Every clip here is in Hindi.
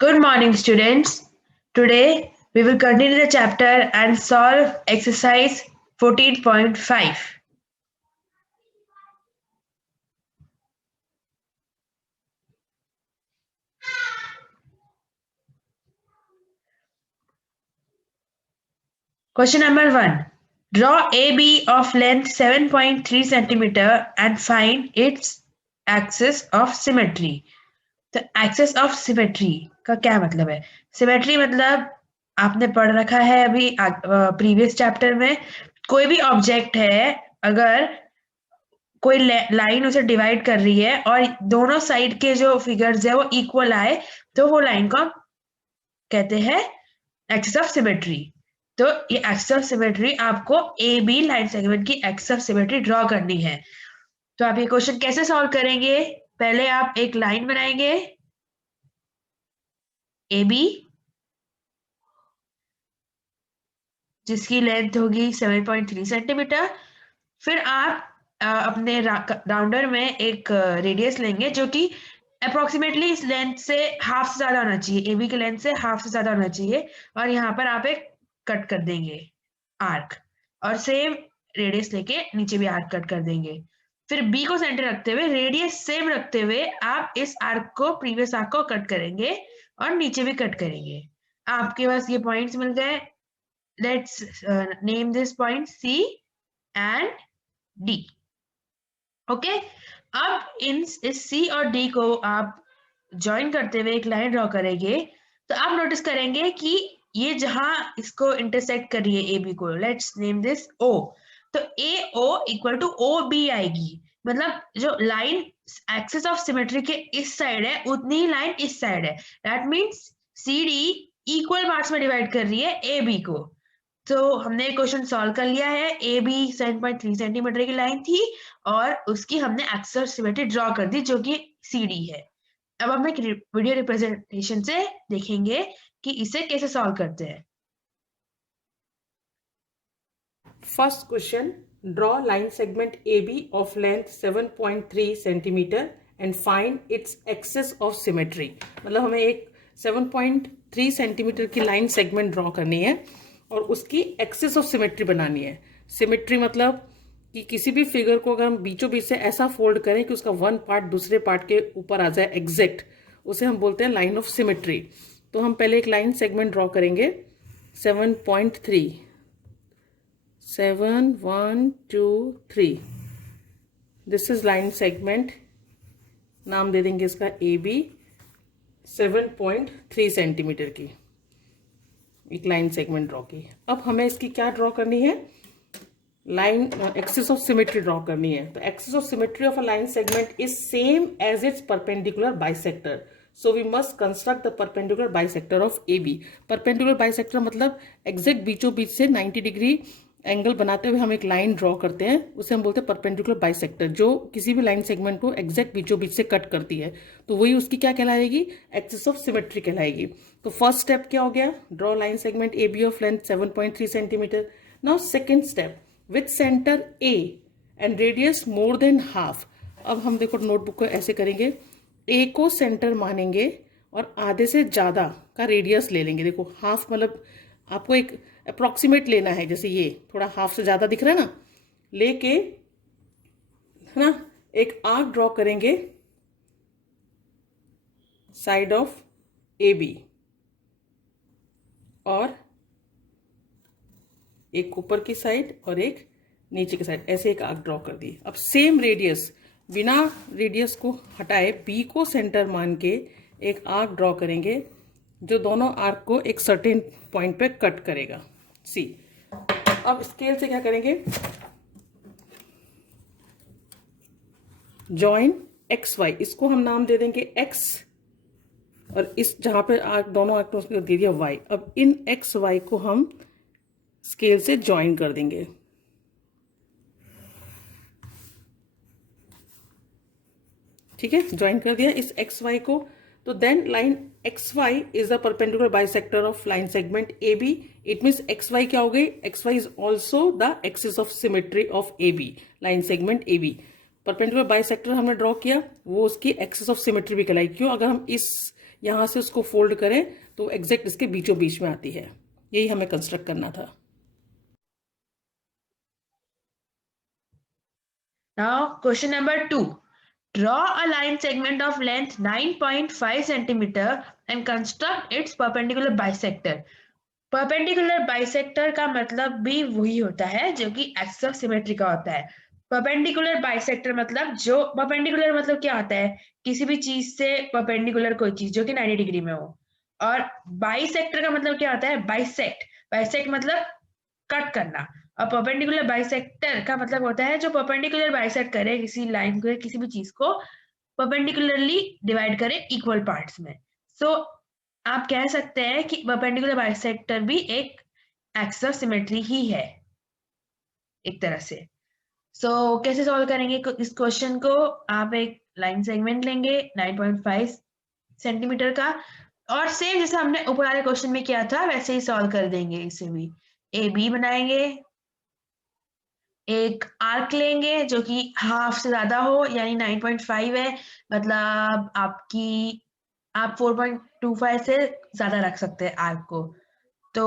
Good morning, students. Today we will continue the chapter and solve exercise 14.5. Question number 1. Draw AB of length 7.3 centimeter and find its axis of symmetry. तो एक्सेस ऑफ सिमेट्री का क्या मतलब है? सिमेट्री मतलब आपने पढ़ रखा है अभी प्रीवियस चैप्टर में। कोई भी ऑब्जेक्ट है, अगर कोई लाइन उसे डिवाइड कर रही है और दोनों साइड के जो फिगर्स है वो इक्वल आए, तो वो लाइन को कहते हैं एक्सिस ऑफ सिमेट्री। तो ये एक्सिस ऑफ सिमेट्री आपको ए बी लाइन सेगमेंट की एक्सिस ऑफ सिमेट्री ड्रॉ करनी है। तो आप ये क्वेश्चन कैसे सॉल्व करेंगे? पहले आप एक लाइन बनाएंगे ए बी, जिसकी लेंथ होगी 7.3 सेंटीमीटर। फिर आप अपने राउंडर में एक रेडियस लेंगे जो कि अप्रोक्सीमेटली इस लेंथ से हाफ से ज्यादा होना चाहिए, एबी के लेंथ से हाफ से ज्यादा होना चाहिए। और यहाँ पर आप एक कट कर देंगे आर्क, और सेम रेडियस लेके नीचे भी आर्क कट कर देंगे। फिर बी को सेंटर रखते हुए, रेडियस सेम रखते हुए आप इस आर्क को, प्रीवियस आर्क को कट करेंगे और नीचे भी कट करेंगे। आपके पास ये पॉइंट्स मिल गए। Let's name this point C and D. Okay, अब इस सी और डी को आप ज्वाइन करते हुए एक लाइन ड्रॉ करेंगे। तो आप नोटिस करेंगे कि ये जहां इसको इंटरसेक्ट कर रही है ए बी को, लेट्स नेम दिस ओ। तो A O equal to O B आएगी। मतलब जो लाइन एक्सिस ऑफ सिमेट्री के इस साइड है उतनी ही लाइन इस साइड है। That means C D equal parts में डिवाइड कर रही है ए बी को। तो हमने क्वेश्चन सॉल्व कर लिया है। ए बी 7.3 सेंटीमीटर की लाइन थी और उसकी हमने एक्सिस ऑफ सिमेट्री ड्रॉ कर दी जो कि सी डी है। अब हम एक वीडियो रिप्रेजेंटेशन से देखेंगे कि इसे कैसे सॉल्व करते हैं। First question, draw line segment A B of length 7.3 centimetre and find its axis of symmetry. मतलब हमें एक 7.3 सेंटीमीटर की लाइन सेगमेंट ड्रॉ करनी है और उसकी एक्सेस ऑफ सिमेट्री बनानी है। सिमेट्री मतलब कि किसी भी फिगर को अगर हम बीचों बीच से ऐसा फोल्ड करें कि उसका वन पार्ट दूसरे पार्ट के ऊपर आ जाए एग्जैक्ट, उसे हम बोलते हैं लाइन ऑफ सिमेट्री। तो हम पहले एक लाइन सेगमेंट ड्रॉ करेंगे 7.3, 7 1 2 3। दिस इज लाइन सेगमेंट, नाम दे देंगे इसका ए बी। 7.3 सेंटीमीटर की एक लाइन सेगमेंट ड्रॉ की। अब हमें इसकी क्या ड्रॉ करनी है? Line axis of symmetry draw करनी है। तो axis of symmetry of a line segment is same as its perpendicular bisector. So we must construct the perpendicular bisector of A B. Perpendicular bisector मतलब एग्जैक्ट बीचों बीच से 90 डिग्री एंगल बनाते हुए हम एक लाइन ड्रॉ करते हैं, उसे हम बोलते हैं परपेंडिकुलर बाइसेक्टर, जो किसी भी लाइन सेगमेंट को एग्जैक्ट बीचों बीच से कट करती है। तो वही उसकी क्या कहलाएगी? एक्सिस ऑफ सिमेट्री कहलाएगी। तो फर्स्ट स्टेप क्या हो गया? Draw line segment A B of length 7.3 centimetre. Now second step, with centre A and radius more than half. अब हम देखो नोटबुक को ऐसे करेंगे, ए को सेंटर मानेंगे और आधे से ज्यादा का रेडियस ले लेंगे। देखो हाफ मतलब आपको एक अप्रोक्सीमेट लेना है, जैसे ये थोड़ा हाफ से ज्यादा दिख रहा है ना, लेके है ना एक आर्क ड्रॉ करेंगे साइड ऑफ ए बी और एक ऊपर की साइड और एक नीचे की साइड, ऐसे एक आर्क ड्रॉ कर दी। अब सेम रेडियस, बिना रेडियस को हटाए बी को सेंटर मान के एक आर्क ड्रॉ करेंगे जो दोनों आर्क को एक सर्टेन पॉइंट पे कट करेगा। सी, अब स्केल से क्या करेंगे? जॉइन एक्स वाई, इसको हम नाम दे देंगे एक्स, और इस जहां पे आर्क दोनों आर्क को दे दिया वाई। अब इन एक्स वाई को हम स्केल से ज्वाइन कर देंगे। ठीक है, ज्वाइन कर दिया इस एक्स वाई को। तो then line X Y is the perpendicular bisector of line segment A B. It means X Y क्या हो गई? X Y is also the axis of symmetry of A B, line segment A B. Perpendicular bisector हमने ड्रॉ किया, वो उसकी एक्सिस ऑफ सिमेट्री भी कहलाई। क्यों? अगर हम इस यहाँ से उसको फोल्ड करें तो एग्जैक्ट इसके बीचों बीच में आती है। यही हमें कंस्ट्रक्ट करना था। Now question number 2. Draw a line segment of length 9.5 centimeter and construct its perpendicular bisector. Perpendicular bisector का मतलब भी वही होता है जो कि एक्सिस ऑफ सिमेट्री का होता है। परपेंडिकुलर बाइसेक्टर मतलब जो परपेंडिकुलर मतलब क्या होता है, किसी भी चीज से परपेंडिकुलर कोई चीज जो कि 90 डिग्री में हो। और बाइसेक्टर का मतलब क्या होता है, बाइसेक्ट। बाइसेक्ट मतलब कट करना। और परपेंडिकुलर बाइसेक्टर का मतलब होता है जो परपेंडिकुलर बाइसेक्ट करे किसी लाइन को, किसी भी चीज को परपेंडिकुलरली डिवाइड करे इक्वल पार्ट्स में। सो आप कह सकते हैं कि परपेंडिकुलर बाइसेक्टर भी एक एक्सिस ऑफ सिमेट्री ही है एक तरह से। सो कैसे सॉल्व करेंगे इस क्वेश्चन को, आप एक लाइन सेगमेंट लेंगे 9.5 सेंटीमीटर का और सेम जैसे हमने ऊपर वाले क्वेश्चन में किया था वैसे ही सॉल्व कर देंगे। इसे भी ए बी बनाएंगे, एक आर्क लेंगे जो कि हाफ से ज्यादा हो, यानी 9.5 है मतलब आप 4.25 से ज्यादा रख सकते हैं आर्क को। तो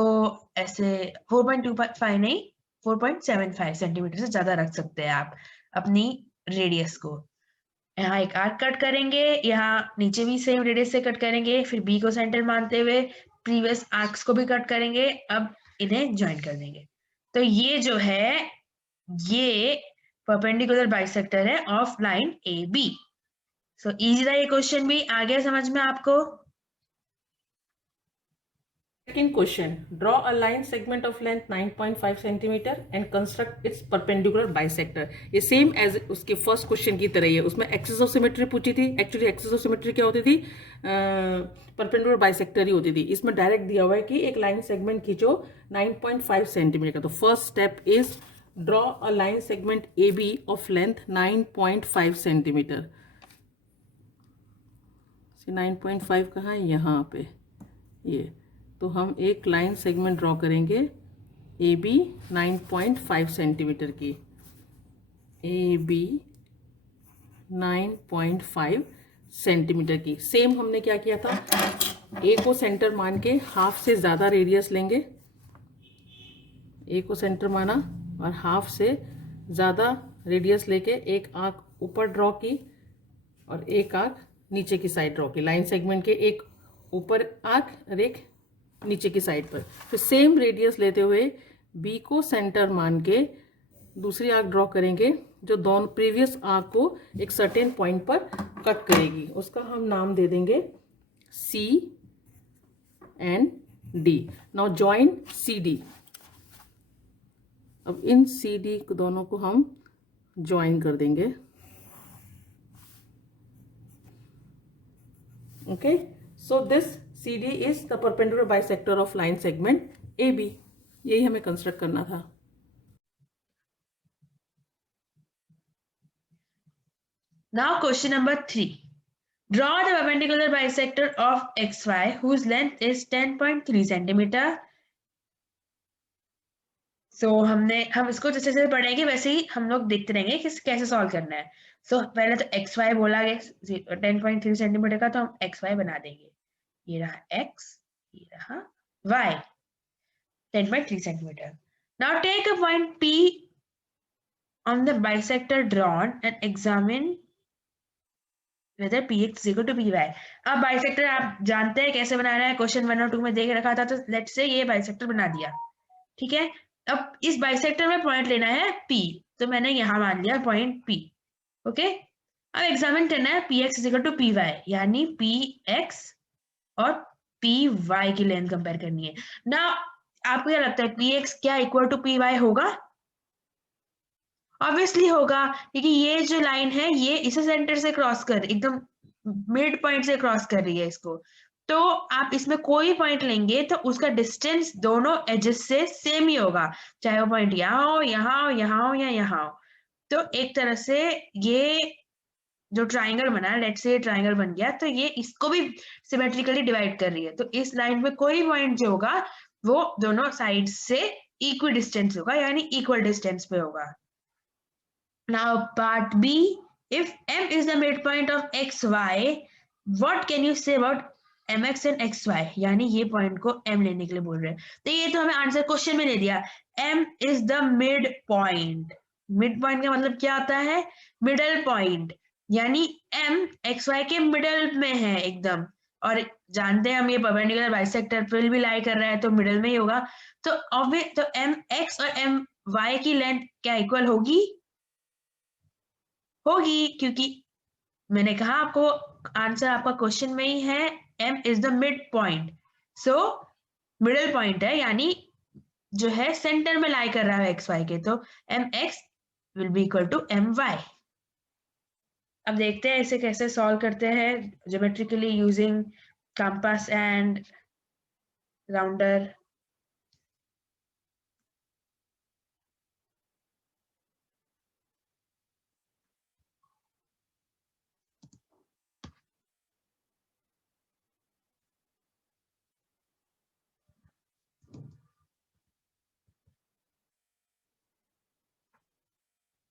ऐसे 4.25 नहीं, 4.75 सेंटीमीटर से ज्यादा रख सकते हैं आप अपनी रेडियस को। यहाँ एक आर्क कट करेंगे, यहाँ नीचे भी सेम रेडियस से कट करेंगे, फिर बी को सेंटर मानते हुए प्रीवियस आर्क्स को भी कट करेंगे। अब इन्हें ज्वाइन कर देंगे। तो ये जो है ये परपेंडिकुलर बाइसेक्टर है of line A B. So easy था ये क्वेश्चन भी, आ गया समझ में आपको। Second question, draw a line segment of length 9.5 centimeter and construct its perpendicular bisector. ये सेम एज उसके फर्स्ट क्वेश्चन की तरह ही है। उसमें एक्सिस ऑफ सिमेट्री पूछी थी। एक्चुअली एक्सिस ऑफ सिमेट्री क्या होती थी, परपेंडिकुलर बाइसेक्टर ही होती थी। इसमें डायरेक्ट दिया हुआ है कि एक लाइन सेगमेंट खींचो 9.5 सेंटीमीटर का। तो first step is draw a line segment A B of length 9.5 centimetre. 9.5 कहाँ है, यहाँ पे ये। तो हम एक लाइन सेगमेंट ड्रॉ करेंगे ए बी 9.5 सेंटीमीटर की। ए बी 9.5 सेंटीमीटर की। सेम हमने क्या किया था, ए को सेंटर मान के हाफ से ज़्यादा रेडियस लेंगे। ए को सेंटर माना और हाफ से ज़्यादा रेडियस लेके एक आर्क ऊपर ड्रॉ की और एक आर्क नीचे की साइड ड्रॉ की। लाइन सेगमेंट के एक ऊपर आर्क और एक नीचे की साइड पर। फिर सेम रेडियस लेते हुए बी को सेंटर मान के दूसरी आर्क ड्रॉ करेंगे जो दोनों प्रीवियस आर्क को एक सर्टेन पॉइंट पर कट करेगी। उसका हम नाम दे देंगे C and D. Now join C D. अब इन सी डी दोनों को हम ज्वाइन कर देंगे। Okay, so this CD is the perpendicular bisector of line segment AB. यही हमें कंस्ट्रक्ट करना था। Now question number 3. Draw the perpendicular bisector of XY whose length is 10.3 centimeter. So हम इसको जैसे जैसे पढ़ेंगे वैसे ही हम लोग देखते रहेंगे कि कैसे सॉल्व करना है। पहले तो XY बोला गया 10.3 सेंटीमीटर का, तो हम XY बना देंगे। ये रहा X, ये रहा Y, 10.3 centimeter. Now take a point P on the bisector drawn and examine whether Px is equal to Py. अब बाइसेक्टर आप जानते हैं कैसे बनाना है, क्वेश्चन 1 और 2 में देख रखा था। तो लेट्स से ये बाइसेक्टर बना दिया, ठीक है। अब इस बाइसेक्टर में पॉइंट लेना है P, तो मैंने यहां मान लिया पॉइंट P। ओके, अब एग्जामिन करना है Px is equal to Py, यानी Px और Py की लेंथ कंपेयर करनी है ना। आपको क्या लगता है Px क्या इक्वल टू Py होगा? ऑब्वियसली होगा, क्योंकि ये जो लाइन है ये इसे सेंटर से क्रॉस कर, एकदम मिड पॉइंट से क्रॉस कर रही है इसको। तो आप इसमें कोई पॉइंट लेंगे तो उसका डिस्टेंस दोनों एजेस से सेम ही होगा, चाहे वो पॉइंट यहाँ हो, यहाँ हो, यहाँ हो या यहाँ हो। तो एक तरह से ये जो ट्राइंगल बना है, लेट्स से ट्राइंगल बन गया, तो ये इसको भी सिमेट्रिकली डिवाइड कर रही है। तो इस लाइन में कोई पॉइंट जो होगा वो दोनों साइड से इक्वी डिस्टेंस होगा, यानी इक्वल डिस्टेंस पे होगा। Now part B, if M is the midpoint of XY, what can you say about mx and xy, यानी ये पॉइंट को m लेने के लिए बोल रहे हैं। तो ये तो हमें आंसर क्वेश्चन में दे दिया, m is the mid point. Mid point का मतलब क्या होता है? मिडल पॉइंट, यानी m xy के मिडल में है एकदम। और जानते हैं हम ये परपेंडिकुलर बाइसेक्टर पे भी लाई कर रहा है, तो मिडल में ही होगा। तो ऑब्वियस तो एम एक्स और एम वाई की लेंथ क्या इक्वल होगी? होगी, क्योंकि मैंने कहा आपको आंसर आपका क्वेश्चन में ही है, m is the mid point. So middle point है, यानी जो है सेंटर में लाई कर रहा है एक्स वाई के, तो M X will be equal to M Y. अब देखते हैं इसे कैसे सॉल्व करते हैं geometrically using compass and rounder.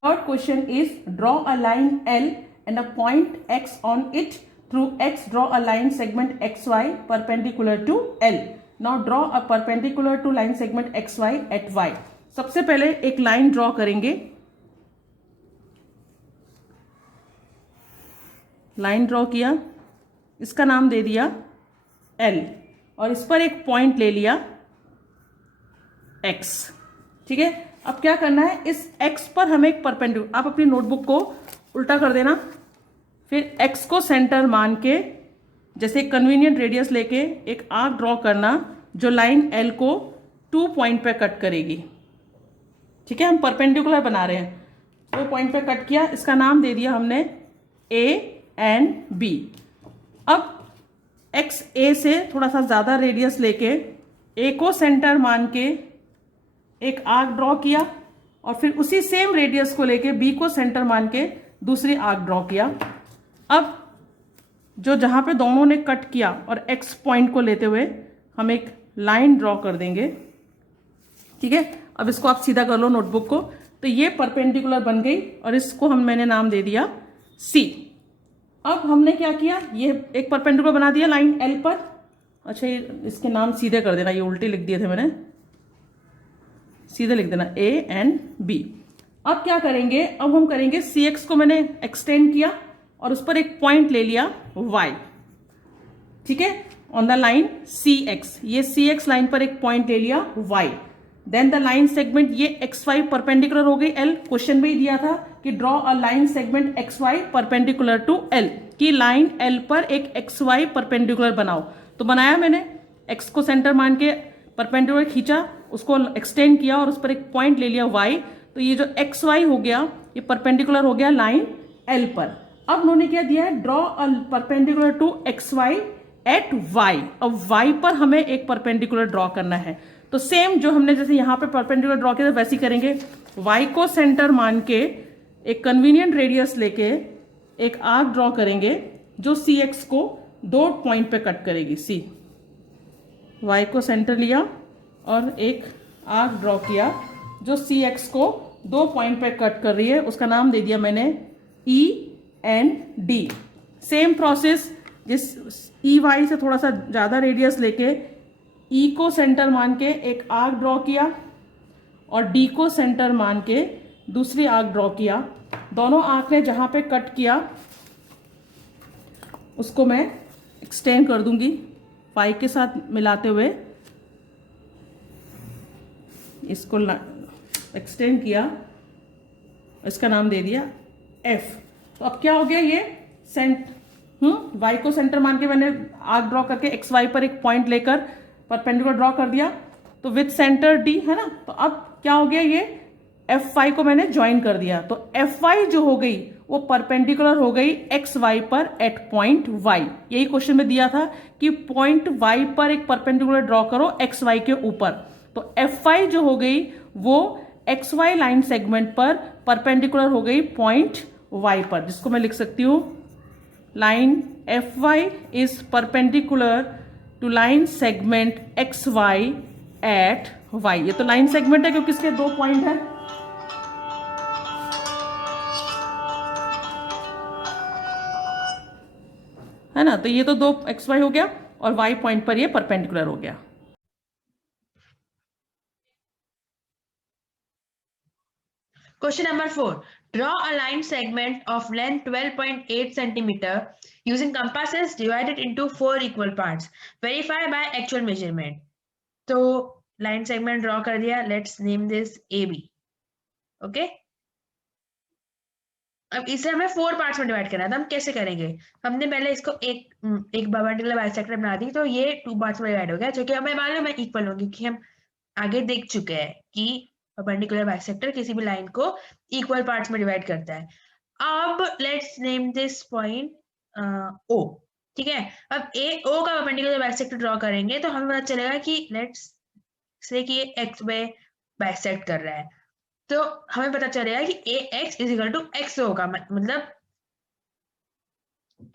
Third question is draw a line L and a point X on it. Through X, draw a line segment XY perpendicular to L. Now draw a perpendicular to line segment XY at Y. सबसे पहले एक लाइन ड्रॉ करेंगे। लाइन ड्रॉ किया, इसका नाम दे दिया L और इस पर एक पॉइंट ले लिया X। ठीक है, अब क्या करना है, इस x पर हमें एक परपेंडिकुलर, आप अपनी नोटबुक को उल्टा कर देना, फिर x को सेंटर मान के जैसे कन्वीनियंट रेडियस लेके एक आर्क ड्रॉ करना जो लाइन L को 2 पॉइंट पे कट करेगी। ठीक है, हम परपेंडिकुलर बना रहे हैं, 2 पॉइंट पे कट किया, इसका नाम दे दिया हमने A एंड B। अब x A से थोड़ा सा ज़्यादा रेडियस लेके A को सेंटर मान के एक आर्क ड्रॉ किया और फिर उसी सेम रेडियस को लेके बी को सेंटर मान के दूसरी आर्क ड्रॉ किया। अब जो जहां पे दोनों ने कट किया और एक्स पॉइंट को लेते हुए हम एक लाइन ड्रॉ कर देंगे। ठीक है, अब इसको आप सीधा कर लो नोटबुक को, तो ये परपेंडिकुलर बन गई और इसको मैंने नाम दे दिया सी। अब हमने क्या किया, ये एक परपेंडिकुलर बना दिया लाइन एल पर। अच्छा, ये इसके नाम सीधे कर देना, ये उल्टे लिख दिए थे मैंने, सीधे लिख देना ए एंड बी। अब क्या करेंगे, अब हम करेंगे सी एक्स को मैंने एक्सटेंड किया और उस पर एक पॉइंट ले लिया वाई। ठीक है, on the line C X, ये सी एक्स लाइन पर एक पॉइंट ले लिया Y. Then the line segment ये एक्स वाई परपेंडिकुलर हो गई एल। क्वेश्चन में ही दिया था कि draw a line segment X Y perpendicular to L, की लाइन एल पर एक एक्स वाई परपेंडिकुलर बनाओ। तो बनाया मैंने, एक्स को सेंटर मान के परपेंडिकुलर खींचा, उसको एक्सटेंड किया और उस पर एक पॉइंट ले लिया y। तो ये जो एक्स वाई हो गया ये परपेंडिकुलर हो गया लाइन L पर। अब उन्होंने क्या दिया है, draw a perpendicular to X Y at y। अब y पर हमें एक परपेंडिकुलर ड्रॉ करना है, तो सेम जो हमने जैसे यहाँ पे परपेंडिकुलर ड्रॉ किया वैसे ही करेंगे। y को सेंटर मान के एक कन्वीनियंट रेडियस लेके एक आर्क ड्रॉ करेंगे जो सी एक्स को 2 पॉइंट पे कट करेगी। सी y को सेंटर लिया और एक आर्क ड्रॉ किया जो सी एक्स को 2 पॉइंट पे कट कर रही है, उसका नाम दे दिया मैंने E and D। Same process, जिस ई वाई से थोड़ा सा ज़्यादा रेडियस लेके E को सेंटर मान के एक आर्क ड्रॉ किया और D को सेंटर मान के दूसरी आर्क ड्रॉ किया। दोनों आर्क ने जहाँ पे कट किया उसको मैं एक्सटेंड कर दूंगी फाई के साथ मिलाते हुए, इसको एक्सटेंड किया, इसका नाम दे दिया F। तो अब क्या हो गया, ये y को सेंटर मान के मैंने आर्क ड्रॉ करके एक्स वाई पर एक पॉइंट लेकर परपेंडिकुलर ड्रॉ कर दिया, तो विथ सेंटर D है ना। तो अब क्या हो गया, ये F5 को मैंने ज्वाइन कर दिया, तो F5 जो हो गई वो परपेंडिकुलर हो गई एक्स वाई पर एट पॉइंट y। यही क्वेश्चन में दिया था कि पॉइंट y पर एक परपेंडिकुलर ड्रॉ करो एक्स वाई के ऊपर। तो F5 जो हो गई वो एक्स वाई लाइन सेगमेंट पर परपेंडिकुलर हो गई पॉइंट y पर, जिसको मैं लिख सकती हूँ line Fy is perpendicular to line segment XY at y। ये तो लाइन सेगमेंट है क्योंकि इसके 2 पॉइंट है। है ना, तो ये तो 2 XY हो गया और y पॉइंट पर ये परपेंडिकुलर हो गया। Question number 4. Draw a line segment of length 12.8 centimeter using compasses divided into 4 equal parts. Verify by actual measurement. तो line segment draw कर दिया. Let's name this AB. Okay? अब इसे हमें 4 पार्ट्स में डिवाइड करना है, तो हम कैसे करेंगे? हमने पहले इसको एक परपेंडिकुलर बाइसेक्टर बना दी, तो ये 2 पार्ट्स में डिवाइड हो गया, जो कि हमें मालूम है इक्वल होगी, क्योंकि हम आगे देख चुके हैं कि परपेंडिकुलर बाइसेक्टर किसी भी लाइन को इक्वल पार्ट्स में डिवाइड करता है। अब let's name this point O. ठीक है, अब ए ओ का परपेंडिकुलर बाइसेक्टर ड्रॉ करेंगे तो हमें पता चलेगा कि लेट्स से कि ये एक्स में बाइसेक्ट कर रहा है, तो हमें पता चलेगा कि A X is equal to X O का, मतलब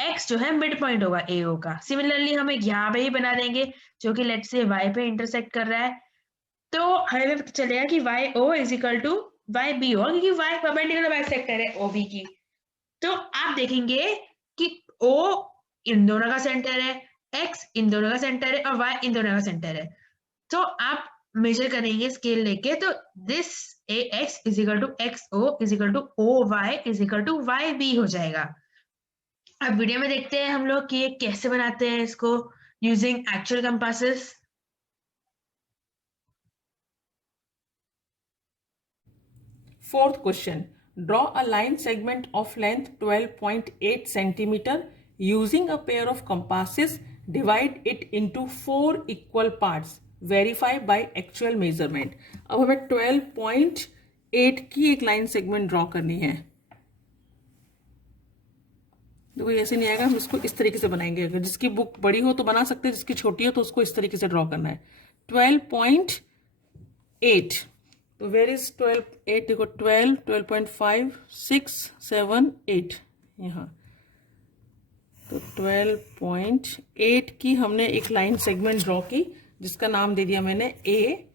एक्स जो है मिड पॉइंट होगा ए ओ का। सिमिलरली हम एक यहाँ पे ही बना देंगे जो कि लेट्स से वाई पे इंटरसेक्ट कर रहा है, तो हमें पता चलेगा कि Y O is equal to Y B हो, क्योंकि वाई परपेंडिकुलर बाइसेक्टर है ओ बी की। तो आप देखेंगे कि ओ इन दोनों का सेंटर है, एक्स इन दोनों का सेंटर है और वाई इन दोनों का सेंटर है। तो आप मेजर करेंगे स्केल लेके, तो this A X is equal to X O is equal to O Y is equal to Y B हो जाएगा। अब वीडियो में देखते हैं हम लोग कि ये कैसे बनाते हैं इसको using actual compasses. Fourth question. Draw a line segment of length 12.8 centimeter using a pair of compasses. Divide it into 4 equal parts. Verify by actual measurement. अब हमें 12.8 की एक लाइन सेगमेंट ड्रॉ करनी है। देखो ऐसे नहीं आएगा, हम इसको इस तरीके से बनाएंगे। अगर जिसकी बुक बड़ी हो तो बना सकते हैं, जिसकी छोटी हो तो उसको इस तरीके से ड्रॉ करना है। 12.8, तो वेर इज 12.8? देखो 12, 12.5, 6, 7, 8 यहाँ, तो 12.8 की हमने एक लाइन सेगमेंट ड्रॉ की, जिसका नाम दे दिया मैंने ए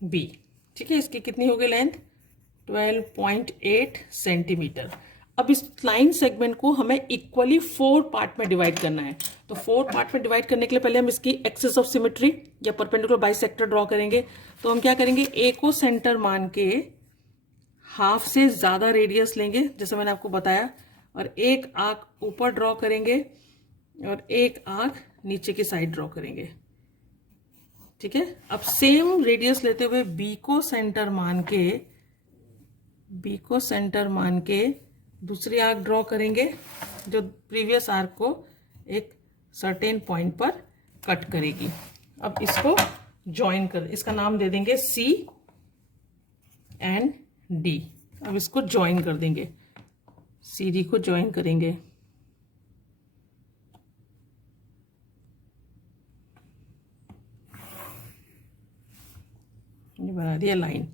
बी। ठीक है, इसकी कितनी हो गई लेंथ? 12.8 सेंटीमीटर। अब इस लाइन सेगमेंट को हमें इक्वली 4 पार्ट में डिवाइड करना है। तो 4 पार्ट में डिवाइड करने के लिए पहले हम इसकी एक्सिस ऑफ सिमेट्री या परपेंडिकुलर बाइसेक्टर ड्रॉ करेंगे। तो हम क्या करेंगे, ए को सेंटर मान के हाफ से ज्यादा रेडियस लेंगे, जैसे मैंने आपको बताया, और एक आर्क ऊपर ड्रॉ करेंगे और एक आर्क नीचे की साइड ड्रॉ करेंगे। ठीक है, अब सेम रेडियस लेते हुए बी को सेंटर मान के दूसरी आर्क ड्रॉ करेंगे, जो प्रीवियस आर्क को एक सर्टेन पॉइंट पर कट करेगी। अब इसको ज्वाइन कर, इसका नाम दे देंगे सी एंड डी। अब इसको ज्वाइन कर देंगे, सी डी को ज्वाइन करेंगे। ये बना दिया लाइन,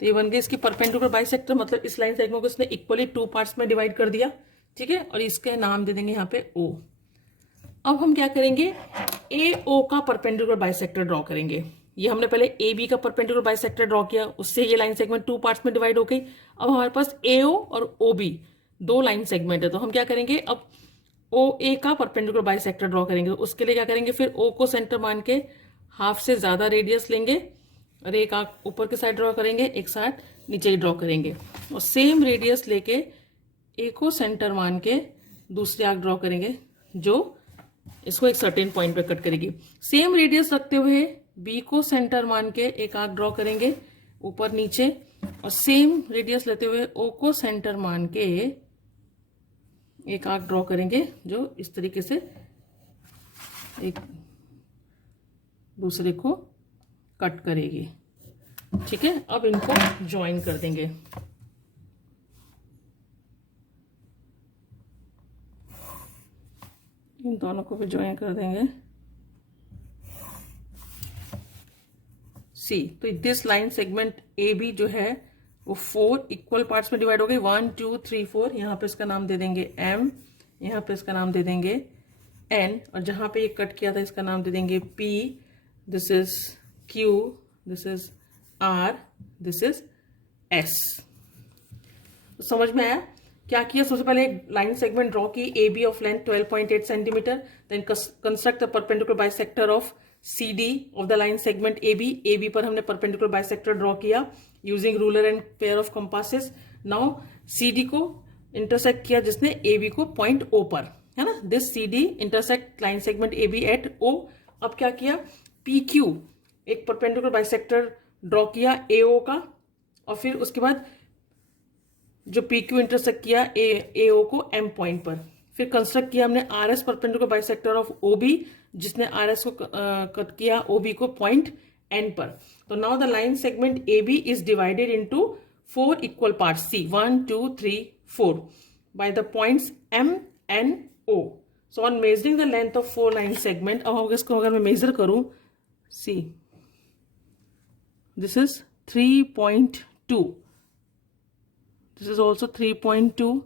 तो ये बन गई इसकी परपेंडिकुलर बाइसेक्टर, मतलब इस लाइन सेगमेंट को इसने इक्वली 2 पार्ट्स में डिवाइड कर दिया। ठीक है, और इसके नाम दे देंगे यहाँ पे ओ। अब हम क्या करेंगे, ए ओ का परपेंडिकुलर बाइसेक्टर ड्रॉ करेंगे। ये हमने पहले ए बी का परपेंडिकुलर बाइसेक्टर ड्रॉ किया, उससे ये लाइन सेगमेंट 2 पार्ट्स में डिवाइड हो गई। अब हमारे पास ए ओ और ओ बी 2 लाइन सेगमेंट है, तो हम क्या करेंगे, अब ओ ए का परपेंडिकुलर बाइसेक्टर ड्रॉ करेंगे। उसके लिए क्या करेंगे, फिर ओ को सेंटर मान के हाफ से ज्यादा रेडियस लेंगे और एक आंख ऊपर की साइड ड्रॉ करेंगे, एक साइड नीचे ही ड्रॉ करेंगे, और सेम रेडियस लेके ए को सेंटर मान के दूसरी आंख ड्रॉ करेंगे, जो इसको एक सर्टेन पॉइंट पे कट करेगी। सेम रेडियस रखते हुए बी को सेंटर मान के एक आंख ड्रॉ करेंगे ऊपर नीचे, और सेम रेडियस लेते हुए ओ को सेंटर मान के एक आंख ड्रॉ करेंगे, जो इस तरीके से एक दूसरे को कट करेगी। ठीक है, अब इनको ज्वाइन कर देंगे। इन दोनों को भी ज्वाइन कर देंगे सी। तो this line segment A B जो है वो 4 इक्वल पार्ट्स में डिवाइड हो गई, 1 2 3 4। यहाँ पे इसका नाम दे देंगे एम, यहाँ पे इसका नाम दे देंगे एन, और जहां पे ये कट किया था इसका नाम दे देंगे P, this is Q, this is R, this is S. समझ में आया? क्या किया, सबसे पहले एक लाइन सेगमेंट ड्रॉ की A B of length 12.8 centimetre, then construct the perpendicular bisector of C D of the line segment A B पर हमने परपेंडिकुलर बाइसेक्टर ड्रॉ किया using ruler and pair of compasses. Now C D को इंटरसेक्ट किया जिसने ए बी को पॉइंट ओ पर, है ना, this C D intersect line segment A B at O. अब क्या किया, पी क्यू एक परपेंडिकुलर बाइसेक्टर ड्रॉ किया ए ओ का, और फिर उसके बाद जो पी क्यू इंटरसेक्ट किया ए ओ को एम पॉइंट पर। फिर कंस्ट्रक्ट किया हमने R S perpendicular bisector of O B जिसने आर एस को कट किया ओ बी को पॉइंट एन पर। तो now the line segment A B is divided into 4 equal part see 1 2 3 4 by the points M N O. So on measuring the length of 4 line segment, अब इसको अगर मैं मेजर करूं, see this is 3.2, this is also 3.2,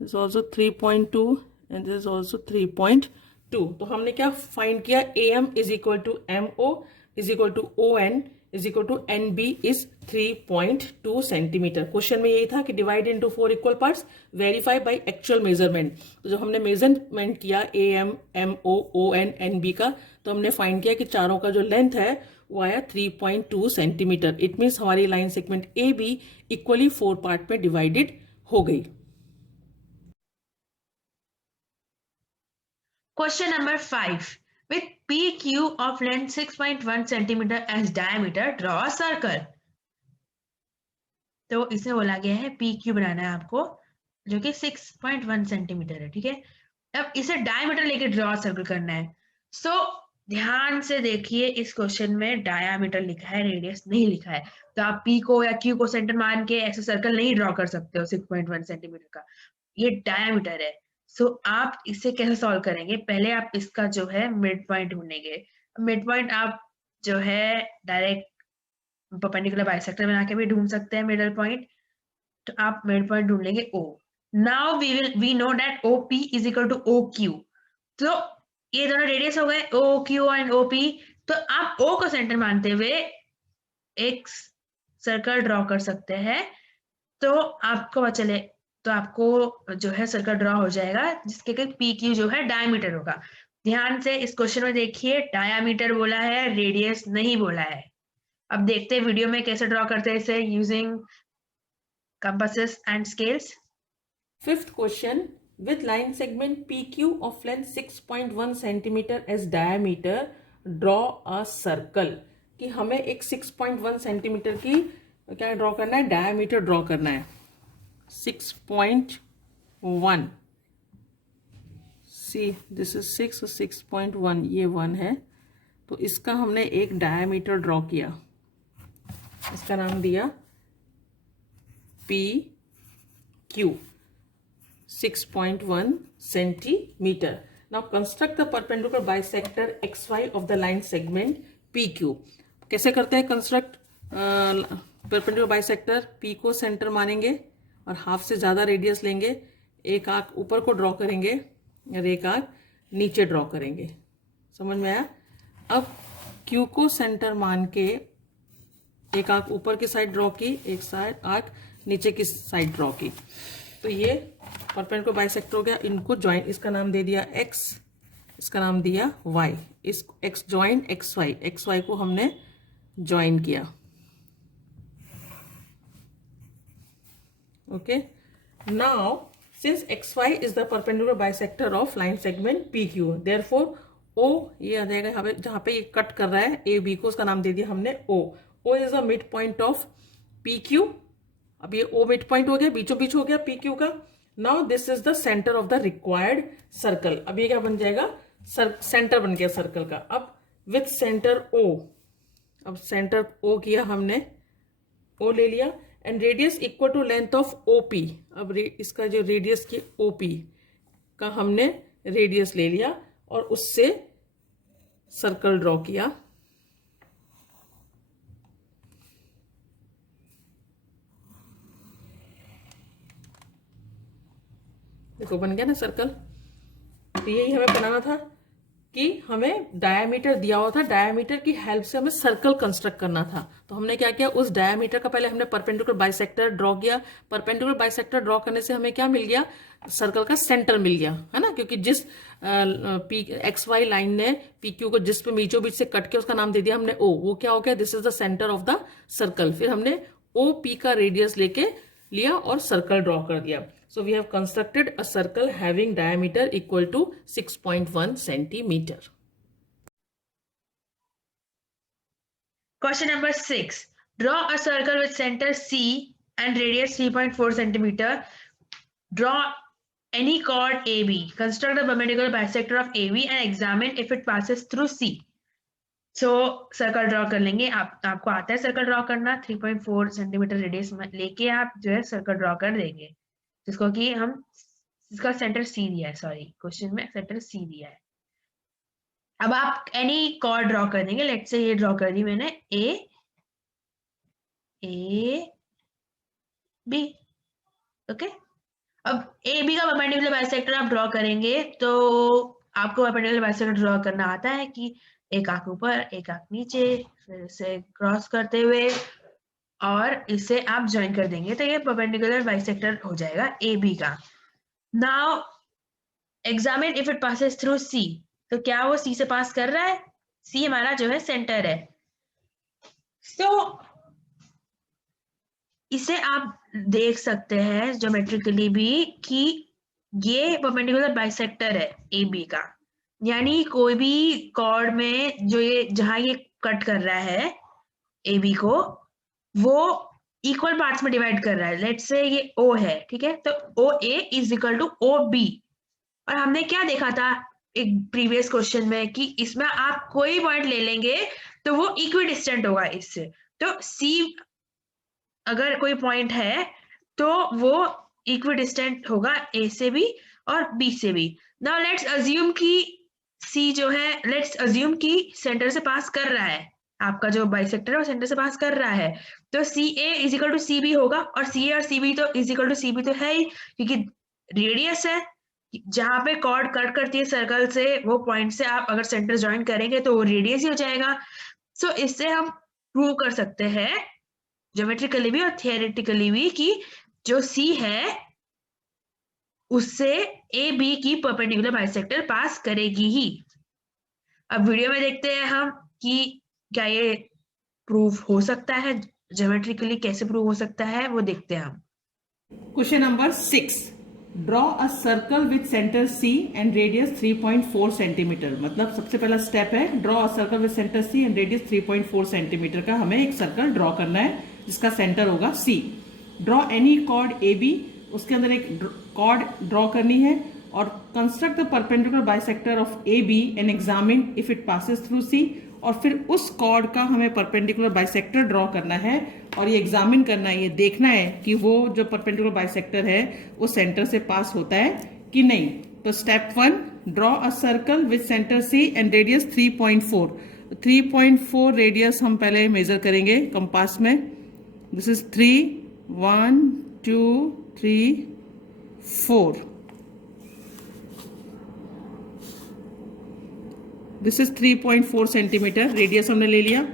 this is also 3.2 and this is also 3.2। तो हमने क्या फाइंड किया, A M is equal to M O is equal to O N is equal to N B is 3.2 centimetre. Question में यही था कि divide into 4 equal parts, verify by actual measurement. तो जब हमने मेजरमेंट किया A M M O N N B का, तो हमने फाइंड किया कि चारों का जो लेंथ है वो आया 3.2 सेंटीमीटर। इट मीन्स हमारी line segment A be equally 4 part में डिवाइडेड हो गई। Question number 5, with PQ of length 6.1 centimeter as diameter, draw a circle। तो इसे बोला गया है PQ बनाना है आपको जो कि 6.1 सेंटीमीटर है, ठीक है। अब इसे डायमीटर लेके ड्रॉ सर्कल करना है। सो ध्यान से देखिए, इस क्वेश्चन में डायामीटर लिखा है, रेडियस नहीं लिखा है। तो आप P को या Q को सेंटर मान के ऐसे सर्कल नहीं ड्रॉ कर सकते हो 6.1 सेंटीमीटर का, ये डायामीटर है। सो आप इसे कैसे सॉल्व करेंगे, पहले आप इसका जो है मिड पॉइंट ढूंढेंगे। मिड पॉइंट आप जो है डायरेक्ट परपेंडिकुलर बाइसेक्टर बना के भी ढूंढ सकते हैं मिडल पॉइंट। तो आप मिड पॉइंट ढूंढ लेंगे O। Now we know that OP is equal to OQ। तो ये दोनों रेडियस हो गए OQ एंड OP। तो आप O को सेंटर मानते हुए एक सर्कल ड्रॉ कर सकते हैं। तो आपको चले तो आपको जो है सर्कल ड्रॉ हो जाएगा जिसके कि PQ जो है डायमीटर होगा। ध्यान से इस क्वेश्चन में देखिए, डायमीटर बोला है, रेडियस नहीं बोला है। अब देखते हैं वीडियो में कैसे ड्रॉ करते हैं इसे using compasses and scales। Fifth question, with line segment PQ of length 6.1 centimeter as diameter, draw a circle। कि हमें एक 6.1 सेंटीमीटर की क्या ड्रॉ करना है, डायमीटर ड्रॉ करना है 6.1। सी दिस इज 6 और 6.1 ये 1 है। तो इसका हमने एक डायमीटर ड्रॉ किया, इसका नाम दिया P Q 6.1 centimetre. Now construct the perpendicular bisector XY of the line segment PQ। कैसे करते हैं कंस्ट्रक्ट परपेंडिकुलर बाइसेक्टर, P को सेंटर मानेंगे और हाफ से ज्यादा रेडियस लेंगे, एक आर्क ऊपर को ड्रॉ करेंगे और एक आर्क नीचे ड्रॉ करेंगे। समझ में आया। अब Q को सेंटर मान के एक आर्क ऊपर की साइड ड्रॉ की, एक साइड आर्क नीचे की साइड ड्रॉ की। तो ये परपेंडिकुलर बाइसेक्टर हो गया। इनको ज्वाइन, इसका नाम दे दिया X, इसका नाम दिया Y। इस X ज्वाइन XY को हमने ज्वाइन किया। Okay, now since XY is the perpendicular bisector of line segment PQ, therefore O ये आ जाएगा यहाँ पे, जहां पे ये कट कर रहा है AB को, उसका नाम दे दिया हमने O। O is the mid point of PQ। अब ये O मिड पॉइंट हो गया, बीचों बीच हो गया PQ का। Now this is the centre of the required circle. अब ये क्या बन जाएगा, सेंटर बन गया सर्कल का। अब विथ सेंटर O, अब सेंटर O किया हमने, O ले लिया and radius equal to length of OP। अब इसका जो रेडियस की OP का हमने रेडियस ले लिया और उससे सर्कल ड्रॉ किया। देखो बन गया ना सर्कल। तो यही हमें बनाना था कि हमें डायामीटर दिया हुआ था, डायामीटर की हेल्प से हमें सर्कल कंस्ट्रक्ट करना था। तो हमने क्या किया, उस डायामीटर का पहले हमने परपेंडिकुलर बाइसेक्टर ड्रॉ किया। परपेंडिकुलर बाइसेक्टर ड्रॉ करने से हमें क्या मिल गया, सर्कल का सेंटर मिल गया, है ना, क्योंकि जिस पी एक्स वाई लाइन ने पी क्यू को जिस पे बीचों बीच से कट के उसका नाम दे दिया हमने ओ, वो क्या हो गया, this is the centre of the circle. फिर हमने ओ पी का रेडियस लेके लिया और सर्कल ड्रॉ कर दिया। So we have constructed a circle having diameter equal to 6.1 centimeter. Question number 6. Draw a circle with center C and radius 3.4 centimeter. Draw any chord AB. Construct a perpendicular bisector of AB and examine if it passes through C. So circle draw कर लेंगे। आपको आता है सर्कल ड्रॉ करना। 3.4 सेंटीमीटर रेडियस लेके आप जो है सर्कल ड्रॉ कर देंगे, जिसको कि हम इसका सेंटर सी दिया है, सॉरी क्वेश्चन में सेंटर सी दिया है। अब आप एनी कॉर्ड ड्रॉ कर देंगे। लेट्स से ये ड्रॉ कर दी मैंने ए बी, ओके। अब ए बी का परपेंडिकुलर बाइसेक्टर आप ड्रॉ करेंगे तो आपको परपेंडिकुलर बाइसेक्टर ड्रॉ करना आता है कि एक आंख ऊपर एक आंख नीचे, फिर इसे क्रॉस करते हुए और इसे आप ज्वाइन कर देंगे तो ये परपेंडिकुलर बाइसेक्टर हो जाएगा ए बी का। Now examine if it passes through C, तो क्या वो सी से पास कर रहा है? सी हमारा जो है सेंटर है। तो इसे आप देख सकते हैं ज्योमेट्रिकली भी कि ये परपेंडिकुलर बाइसेक्टर है ए बी का, यानी कोई भी कॉर्ड में जो ये जहां ये कट कर रहा है ए बी को, वो इक्वल पार्ट्स में डिवाइड कर रहा है। लेट्स से ये ओ है, ठीक है, तो O A is equal to O B. और हमने क्या देखा था एक प्रीवियस क्वेश्चन में कि इसमें आप कोई पॉइंट ले लेंगे तो वो इक्वी डिस्टेंट होगा इससे। तो सी अगर कोई पॉइंट है तो वो इक्वी डिस्टेंट होगा ए से भी और बी से भी। नाउ लेट्स अज्यूम कि सी जो है, लेट्स अज्यूम कि सेंटर से पास कर रहा है, आपका जो बाइसेक्टर है वो सेंटर से पास कर रहा है, तो C A is equal to C B होगा। और सी ए और सी बी तो is equal to C B तो है ही, क्योंकि रेडियस है जहां पे कॉर्ड कट करती है सर्कल से, वो पॉइंट से आप अगर सेंटर ज्वाइन करेंगे तो वो रेडियस ही हो जाएगा। सो इससे हम प्रूव कर सकते हैं ज्योमेट्रिकली भी और थियोरेटिकली भी कि जो सी है उससे ए बी की परपेंडिकुलर बाइसेक्टर पास करेगी ही। अब वीडियो में देखते हैं हम कि क्या ये प्रूव हो सकता है, ज्योमेट्रिकली कैसे प्रूव हो सकता है वो देखते हैं हम। Question number 6, draw a circle with centre C and radius 3.4 centimetre. मतलब सबसे पहला स्टेप है draw a circle with centre C and radius 3.4 centimetre का हमें एक सर्कल ड्रॉ करना है जिसका सेंटर होगा C. Draw any chord A B, उसके अंदर एक कॉर्ड ड्रॉ करनी है और construct the perpendicular bisector of A B and examine if it passes through C. और फिर उस कॉर्ड का हमें परपेंडिकुलर बाइसेक्टर ड्रॉ करना है और ये एग्जामिन करना है, ये देखना है कि वो जो परपेंडिकुलर बाइसेक्टर है वो सेंटर से पास होता है कि नहीं। तो step 1, draw a circle with centre C and radius 3.4। 3.4 radius हम पहले मेजर करेंगे कंपास में। This is 3, 1, 2, 3, 4। This is 3.4 centimetre radius हमने ले लिया।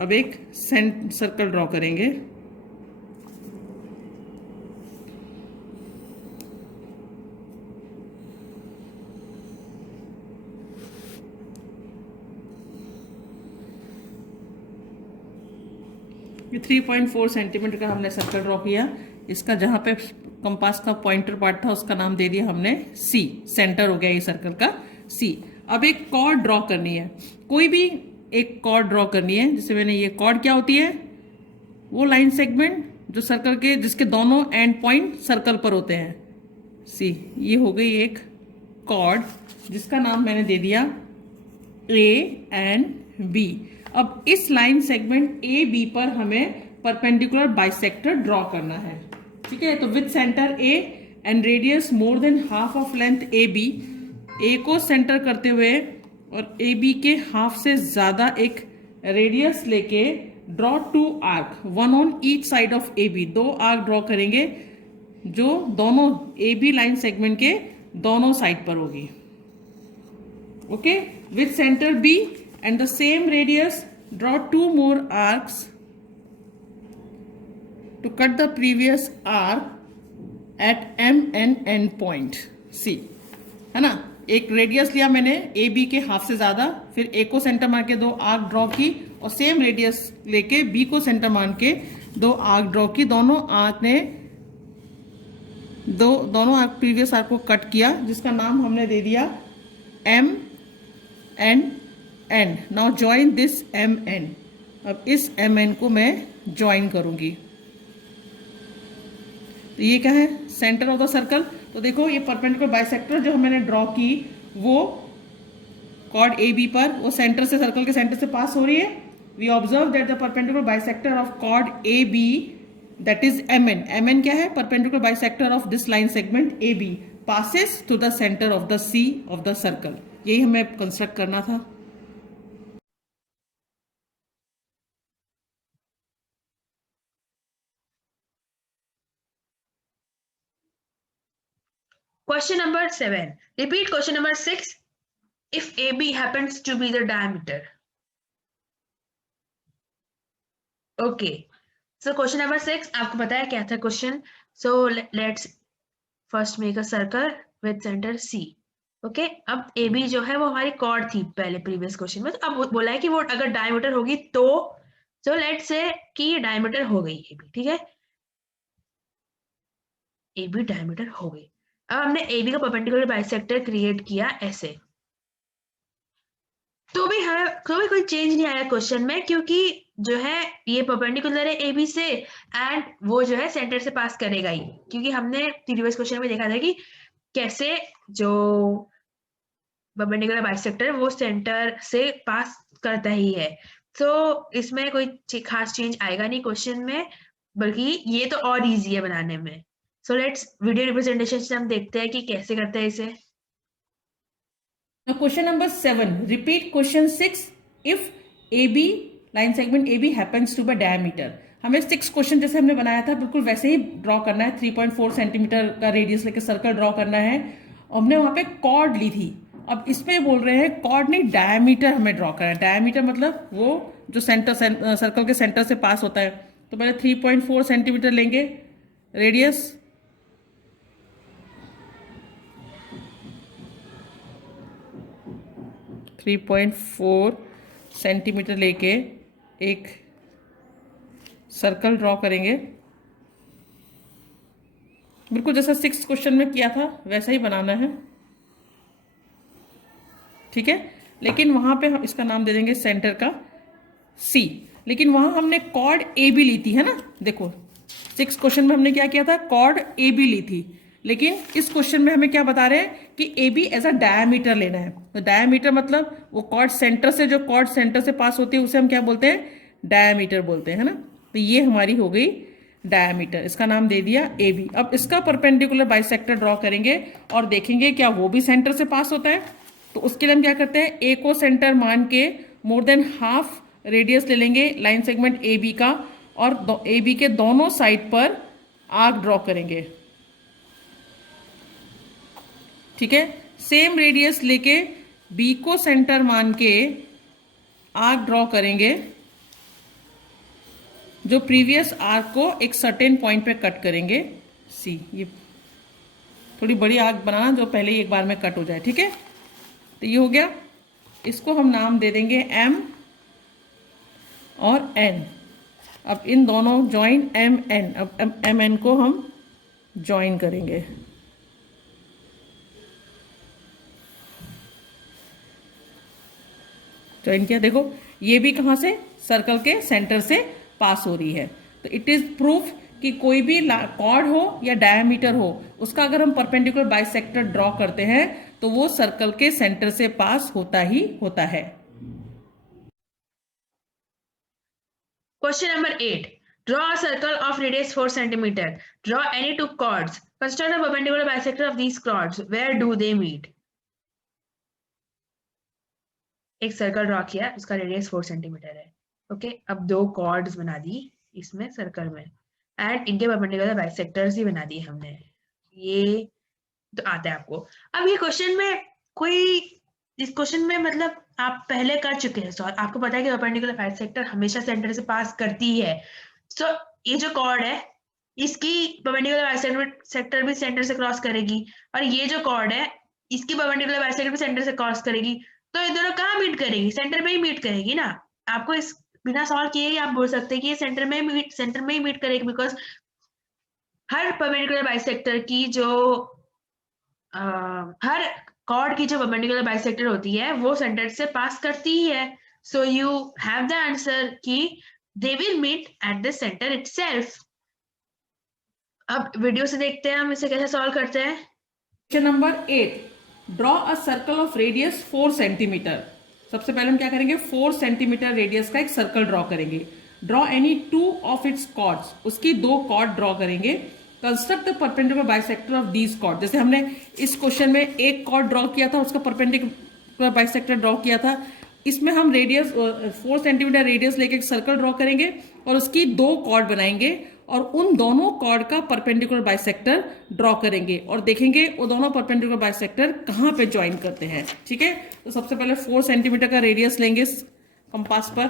अब एक सर्कल ड्रॉ करेंगे। ये 3.4 सेंटीमीटर का हमने सर्कल ड्रॉ किया। इसका जहां पे कंपास का पॉइंटर पार्ट था उसका नाम दे दिया हमने सी, सेंटर हो गया ये सर्कल का सी। अब एक कॉर्ड ड्रॉ करनी है, कोई भी एक कॉर्ड ड्रॉ करनी है। जैसे मैंने ये कॉर्ड क्या होती है, वो लाइन सेगमेंट जो सर्कल के जिसके दोनों एंड पॉइंट सर्कल पर होते हैं सी। ये हो गई एक कॉर्ड जिसका नाम मैंने दे दिया ए एंड बी। अब इस लाइन सेगमेंट ए बी पर हमें परपेंडिकुलर बाइसेक्टर ड्रॉ करना है, ठीक है। तो with centre A and radius more than half of length A B, A को सेंटर करते हुए और ए बी के हाफ से ज्यादा एक रेडियस लेके draw 2 arc, 1 on each side of A B. 2 arc draw करेंगे जो दोनों ए बी लाइन सेगमेंट के दोनों साइड पर होगी। okay, with center B and the same radius, draw 2 more arcs to cut the previous arc at M and N point C, है ना। एक रेडियस लिया मैंने ए बी के हाफ से ज्यादा, फिर ए को सेंटर मान के 2 आर्क ड्रॉ की, और सेम रेडियस लेके बी को सेंटर मान के 2 आर्क ड्रॉ की। दोनों आर्क ने दोनों आर्क प्रीवियस आर्क को कट किया, जिसका नाम हमने दे दिया M N N. Now join this M N. अब इस एम एन को मैं ज्वाइन करूंगी। तो ये क्या है, सेंटर ऑफ द सर्कल। तो देखो ये परपेंडिकुलर बाइसेक्टर जो मैंने ड्रॉ की वो कॉर्ड ए बी पर, वो सेंटर से, सर्कल के सेंटर से पास हो रही है। We observe that the perpendicular bisector of chord A B, that is M N. M N क्या है, perpendicular bisector of this line segment A B passes to the centre of the C of the circle. यही हमें कंस्ट्रक्ट करना था। Question number 7. Repeat question number 6 if AB happens to be the diameter. Okay. So question number 6 आपको पता है क्या था question. So let's first make a circle with center C. Okay. अब AB जो है वो हमारी कॉर्ड थी पहले प्रीवियस क्वेश्चन में। अब बोला है कि वो अगर डायमीटर होगी तो so let's say कि डायमीटर हो गई AB, ठीक है। AB डायमीटर हो गई। अब हमने AB का परपेंडिकुलर बाइसेक्टर क्रिएट किया ऐसे, तो भी कोई चेंज नहीं आया क्वेश्चन में, क्योंकि जो है ये परपेंडिकुलर है AB से एंड वो जो है सेंटर से पास करेगा ही, क्योंकि हमने प्रीवियस क्वेश्चन में देखा था कि कैसे जो परपेंडिकुलर बाइसेक्टर वो सेंटर से पास करता ही है। तो इसमें कोई खास चेंज आएगा नहीं क्वेश्चन में, बल्कि ये तो और इजी है बनाने में। सो लेट्स वीडियो रिप्रेजेंटेशन से हम देखते हैं कि कैसे करते हैं इसे। Question number 7, repeat question 6 if AB line segment AB happens to be diameter. हमें 6 क्वेश्चन जैसे हमने बनाया था बिल्कुल वैसे ही ड्रॉ करना है। 3.4 सेंटीमीटर का रेडियस लेके सर्कल ड्रॉ करना है। हमने वहां पे कॉर्ड ली थी, अब इसमें बोल रहे हैं कॉर्ड नहीं डायमीटर हमें ड्रॉ करना है। डायमीटर मतलब वो जो सर्कल के सेंटर से पास होता है। तो पहले 3.4 सेंटीमीटर लेंगे रेडियस, 3.4 सेंटीमीटर लेके एक सर्कल ड्रॉ करेंगे, बिल्कुल जैसा 6 क्वेश्चन में किया था वैसा ही बनाना है, ठीक है। लेकिन वहां पे हम इसका नाम दे देंगे सेंटर का C। लेकिन वहां हमने कॉर्ड AB ली थी, है ना। देखो 6 क्वेश्चन में हमने क्या किया था, कॉर्ड AB ली थी। लेकिन इस क्वेश्चन में हमें क्या बता रहे हैं कि AB एज अ डायमीटर लेना है। तो डायमीटर मतलब वो कॉर्ड सेंटर से, जो कॉर्ड सेंटर से पास होती है उसे हम क्या बोलते हैं, डायमीटर बोलते हैं, है ना। तो ये हमारी हो गई डायमीटर, इसका नाम दे दिया AB। अब इसका परपेंडिकुलर बाइसेक्टर ड्रॉ करेंगे और देखेंगे क्या वो भी सेंटर से पास होता है। तो उसके लिए हम क्या करते हैं, A को सेंटर मान के मोर देन हाफ रेडियस ले लेंगे लाइन सेगमेंट AB का, और AB के दोनों साइड पर आर्क ड्रॉ करेंगे, ठीक है। सेम रेडियस लेके B को सेंटर मान के आर्क ड्रॉ करेंगे, जो प्रीवियस आर्क को एक सर्टेन पॉइंट पे कट करेंगे C। ये थोड़ी बड़ी आर्क बनाना जो पहले ही एक बार में कट हो जाए, ठीक है। तो ये हो गया, इसको हम नाम दे देंगे M और N। अब इन दोनों ज्वाइन MN, अब MN को हम ज्वाइन करेंगे। ज्वाइन किया, देखो ये भी कहाँ से, सर्कल के सेंटर से पास हो रही है। तो इट इज प्रूफ कि कोई भी कॉर्ड हो या डायमीटर हो, उसका अगर हम परपेंडिकुलर बाइसेक्टर ड्रॉ करते हैं तो वो सर्कल के सेंटर से पास होता ही होता है। Question number 8, draw a circle of radius 4 cm. Draw any two chords. Construct a perpendicular bisector of these chords. Where do they meet? एक सर्कल ड्रॉ किया, उसका रेडियस 4 सेंटीमीटर है। ओके, अब 2 कॉर्ड्स बना दी इसमें सर्कल में, एंड इनके परपेंडिकुलर बाइसेक्टर्स ही बना दिए हमने। ये तो आता है आपको। अब ये क्वेश्चन में कोई इस क्वेश्चन में मतलब आप पहले कर चुके हैं सॉल्व, आपको पता है कि परपेंडिकुलर बाइसेक्टर हमेशा सेंटर से पास करती है। सो ये जो कॉर्ड है इसकी परपेंडिकुलर बाइसेक्टर भी सेंटर से क्रॉस करेगी, और ये जो कॉर्ड है इसकी परपेंडिकुलर बाइसेक्टर भी सेंटर से क्रॉस करेगी। तो ये दोनों कहाँ मीट करेगी? सेंटर में ही मीट करेगी ना। आपको इस बिना सॉल्व किए ही आप बोल सकते हैं कि ये सेंटर में ही मीट करेगी, बिकॉज हर परपेंडिकुलर बाइसेक्टर की जो हर कॉर्ड की जो परपेंडिकुलर बाइसेक्टर होती है वो सेंटर से पास करती ही है। So you have the answer कि they will meet at the centre itself. अब वीडियो से देखते हैं हम इसे कैसे सॉल्व करते हैं। Question number 8, draw a circle of radius 4 centimetre. सबसे पहले हम क्या करेंगे, 4 सेंटीमीटर रेडियस का एक सर्कल ड्रॉ करेंगे। Draw any 2 of its chords, उसकी 2 कॉर्ड ड्रॉ करेंगे। Construct the perpendicular bisector of these chord, जैसे हमने इस क्वेश्चन में एक कॉर्ड ड्रॉ किया था, उसका परपेंडिकुलर बाइसेक्टर ड्रॉ किया था। इसमें हम रेडियस 4 सेंटीमीटर रेडियस लेके एक सर्कल ड्रॉ करेंगे और उसकी 2 कॉर्ड बनाएंगे और उन दोनों कॉर्ड का परपेंडिकुलर बाइसेक्टर ड्रॉ करेंगे और देखेंगे वो दोनों परपेंडिकुलर बाइसेक्टर कहाँ पे ज्वाइन करते हैं। ठीक है, तो सबसे पहले 4 सेंटीमीटर का रेडियस लेंगे कंपास पर।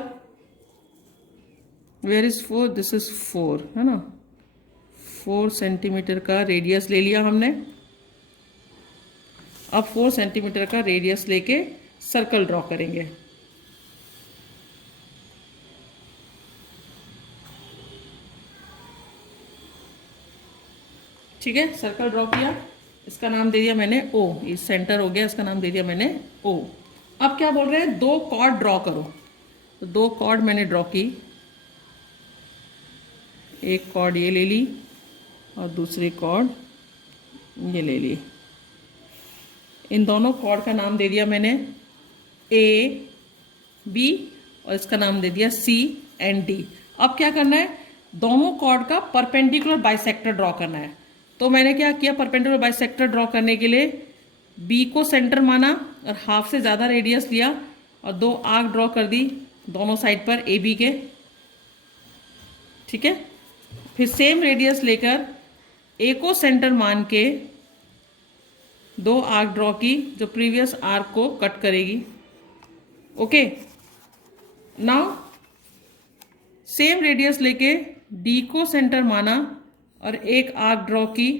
Where is 4? दिस इज 4, है ना। 4 सेंटीमीटर का रेडियस ले लिया हमने। अब 4 सेंटीमीटर का रेडियस लेके सर्कल ड्रॉ करेंगे। ठीक है, सर्कल ड्रॉ किया, इसका नाम दे दिया मैंने O, ये सेंटर हो गया, इसका नाम दे दिया मैंने O। अब क्या बोल रहे हैं, 2 कॉर्ड ड्रॉ करो। तो 2 कॉर्ड मैंने ड्रॉ की, एक कॉर्ड ये ले ली और दूसरी कॉर्ड ये ले ली। इन दोनों कॉर्ड का नाम दे दिया मैंने A, B और इसका नाम दे दिया C एंड D। अब क्या करना है, दोनों कॉर्ड का परपेंडिकुलर बाइसेक्टर ड्रॉ करना है। तो मैंने क्या किया, परपेंडिकुलर बाइसेक्टर ड्रॉ करने के लिए B को सेंटर माना और हाफ से ज़्यादा रेडियस लिया और 2 आर्क ड्रॉ कर दी दोनों साइड पर AB के। ठीक है, फिर सेम रेडियस लेकर A को सेंटर मान के 2 आर्क ड्रॉ की जो प्रीवियस आर्क को कट करेगी। ओके, नाउ सेम रेडियस लेके D को सेंटर माना और एक आर्क ड्रॉ की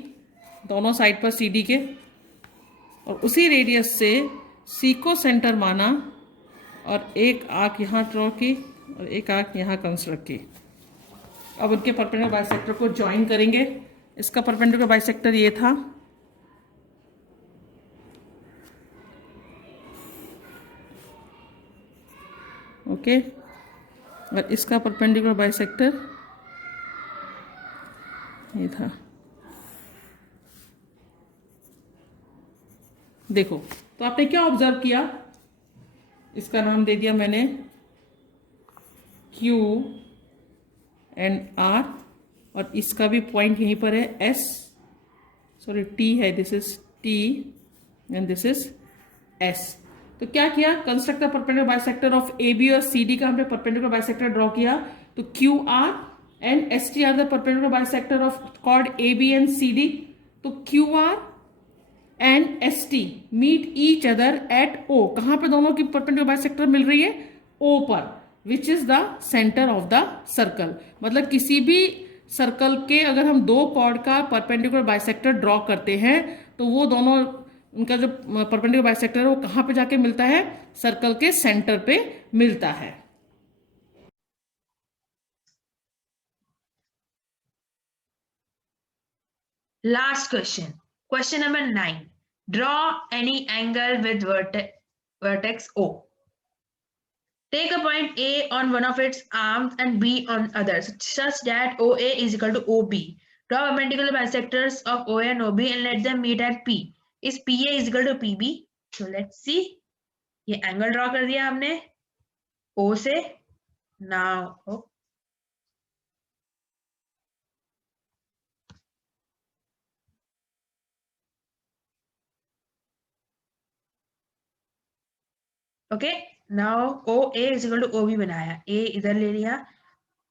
दोनों साइड पर CD के, और उसी रेडियस से C को सेंटर माना और एक आर्क यहाँ ड्रॉ की और एक आर्क यहाँ कंस्ट्रक्ट की। अब उनके परपेंडिकुलर बाइसेक्टर को ज्वाइन करेंगे। इसका परपेंडिकुलर बाइसेक्टर ये था, ओके, और इसका परपेंडिकुलर बाइसेक्टर ये था। देखो, तो आपने क्या ऑब्जर्व किया, इसका नाम दे दिया मैंने Q एंड R और इसका भी पॉइंट यहीं पर है S, सॉरी T है, this is T and this is S। तो क्या किया, construct the perpendicular bisector of AB और CD का हमने परपेंडिकुलर बाइसेक्टर ड्रॉ किया। तो QR and ST are the perpendicular bisector of chord AB and CD। तो QR and ST meet each other at O। कहां पे दोनों की परपेंडिकुलर बाइसेक्टर मिल रही है? O पर, which is the centre of the circle. मतलब किसी भी सर्कल के अगर हम 2 कॉर्ड का परपेंडिकुलर बाइसेक्टर ड्रॉ करते हैं तो वो दोनों, उनका जो परपेंडिकुलर बाइसेक्टर है वो कहां पे जाके मिलता है? सर्कल के सेंटर पे मिलता है। Last question. Question number 9. Draw any angle with vertex O. Take a point A on one of its arms and B on others, such that OA is equal to OB. Draw perpendicular bisectors of OA and OB and let them meet at P. Is PA is equal to PB? So let's see. ये एंगल ड्रॉ कर दिया हमने O से। Now okay, now OA is equal to OB बनाया, A इधर ले लिया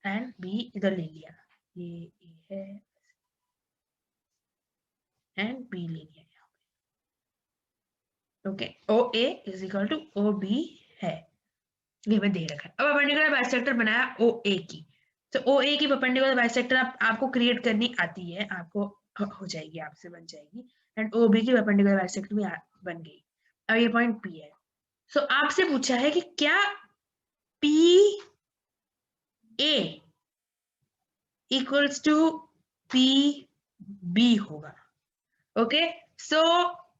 एंड B इधर ले लिया, ये A है एंड B ले लिया। Okay, O A is equal to O B है, ये मैं दे रखा है। अब परपेंडिकुलर बाइसेक्टर बनाया ओ ए की, तो ओ ए की परपेंडिकुलर बाइसेक्टर आपको क्रिएट करनी आती है, आपको हो जाएगी, आपसे बन जाएगी। एंड ओ बी की परपेंडिकुलर बाइसेक्टर भी बन गई। अब ये पॉइंट पी है। सो आपसे पूछा है कि क्या P A equals to P B होगा। Okay, so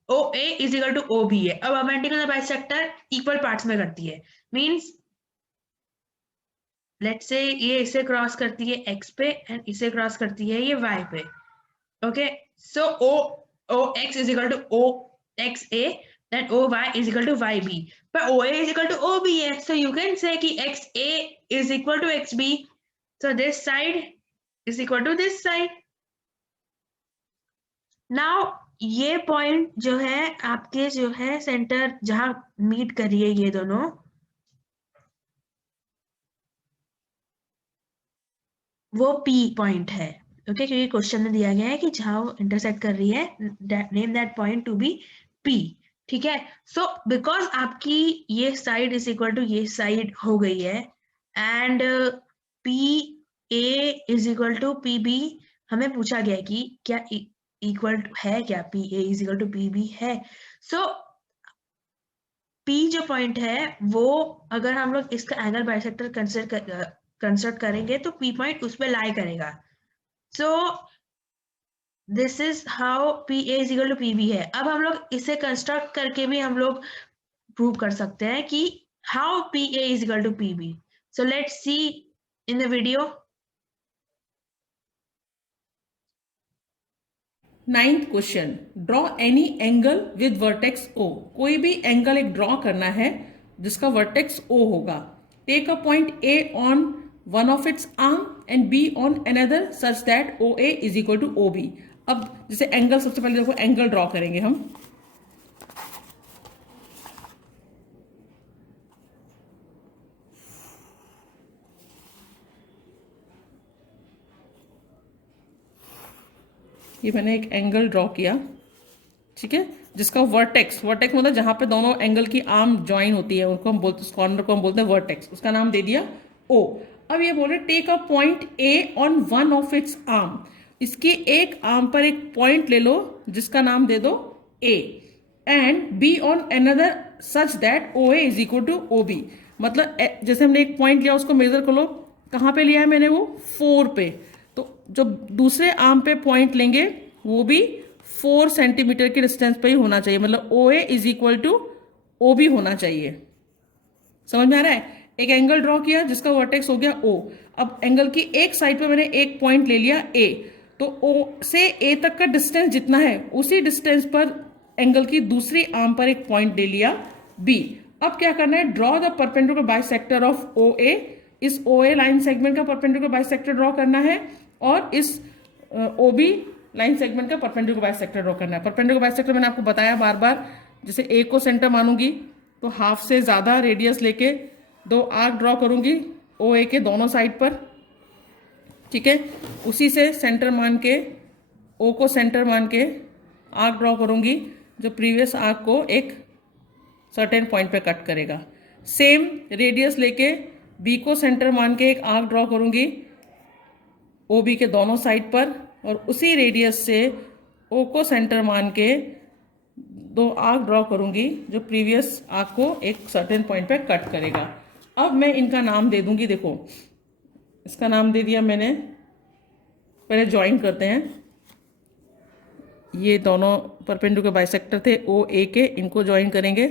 O A is equal to O B है। अब परपेंडिकुलर बाइसेक्टर इक्वल पार्ट्स में करती है, मींस लेट्स से ये इसे क्रॉस करती है x पे एंड इसे क्रॉस करती है ये y पे। Okay, so O x is equal to O X A and O Y is equal to Y B, पर O A is equal to O B है, सो यू कैन से कि X A is equal to X B, so this side is equal to this side. Now ये पॉइंट जो है आपके जो है सेंटर जहां मीट कर रही है ये दोनों, वो P पॉइंट है। ओके, क्योंकि क्वेश्चन में दिया गया है कि जहां वो इंटरसेक्ट कर रही है, name that point to be P। ठीक है, सो बिकॉज आपकी ये साइड इज इक्वल टू ये साइड हो गई है and P A is equal to P B, हमें पूछा गया है कि क्या इक्वल है, क्या P A is equal to P B है। सो P जो पॉइंट है वो, अगर हम लोग इसका एंगल बाइसेक्टर कंसिडर करेंगे तो P पॉइंट उस पर लाई करेगा। So this is how P A is equal to P B है। अब हम लोग इसे कंस्ट्रक्ट करके भी हम लोग प्रूव कर सकते हैं कि how P A is equal to P B. So let's see in the video. 9th question, draw any angle with vertex O. कोई भी एंगल एक ड्रॉ करना है जिसका वर्टेक्स ओ होगा। Take a point A on one of its arm and B on another such that O A is equal to O B. अब जैसे एंगल, सबसे पहले देखो एंगल ड्रॉ करेंगे हम। ये मैंने एक एंगल ड्रॉ किया, ठीक है, जिसका वर्टेक्स मतलब जहां पे दोनों एंगल की आर्म ज्वाइन होती है उनको हम बोलते, उस कॉर्नर को हम बोलते हैं वर्टेक्स, उसका नाम दे दिया ओ। अब ये बोल रहे take a point A on one of its arm, इसकी एक आर्म पर एक पॉइंट ले लो जिसका नाम दे दो A, and B on another such that O A is equal to O B. मतलब जैसे हमने एक पॉइंट लिया उसको मेजर कर लो, कहाँ पे लिया है मैंने, वो 4 पे, तो जो दूसरे आर्म पे पॉइंट लेंगे वो भी 4 सेंटीमीटर के डिस्टेंस पे ही होना चाहिए, मतलब O A is equal to O B होना चाहिए। समझ में आ रहा है? एक एंगल ड्रॉ किया जिसका वर्टेक्स हो गया ओ। अब एंगल की एक साइड पे मैंने एक पॉइंट ले लिया ए, तो ओ से ए तक का डिस्टेंस जितना है उसी डिस्टेंस पर एंगल की दूसरी आर्म पर एक पॉइंट ले लिया बी। अब क्या करना है, draw the perpendicular bisector of O A. इस ओ ए लाइन सेगमेंट का परपेंडिकुलर बाइसेक्टर ड्रॉ करना है और इस ओ बी लाइन सेगमेंट का परपेंडिकुलर बाइसेक्टर ड्रॉ करना है। परपेंडिकुलर बाइसेक्टर मैंने आपको बताया बार बार, जैसे ए को सेंटर मानूंगी तो हाफ से ज़्यादा रेडियस लेके 2 आर्क ड्रॉ करूंगी ओ ए के दोनों साइड पर, ठीक है। उसी से सेंटर मान के, ओ को सेंटर मान के आर्क ड्रॉ करूंगी जो प्रीवियस आर्क को एक सर्टेन पॉइंट पे कट करेगा। सेम रेडियस लेके बी को सेंटर मान के एक आर्क ड्रॉ करूंगी ओ बी के दोनों साइड पर, और उसी रेडियस से ओ को सेंटर मान के 2 आर्क ड्रॉ करूंगी जो प्रीवियस आर्क को एक सर्टेन पॉइंट पे कट करेगा। अब मैं इनका नाम दे दूंगी, देखो इसका नाम दे दिया मैंने, पहले ज्वाइन करते हैं। ये दोनों परपेंडिकुलर बाइसेक्टर थे ओ ए के, इनको ज्वाइन करेंगे,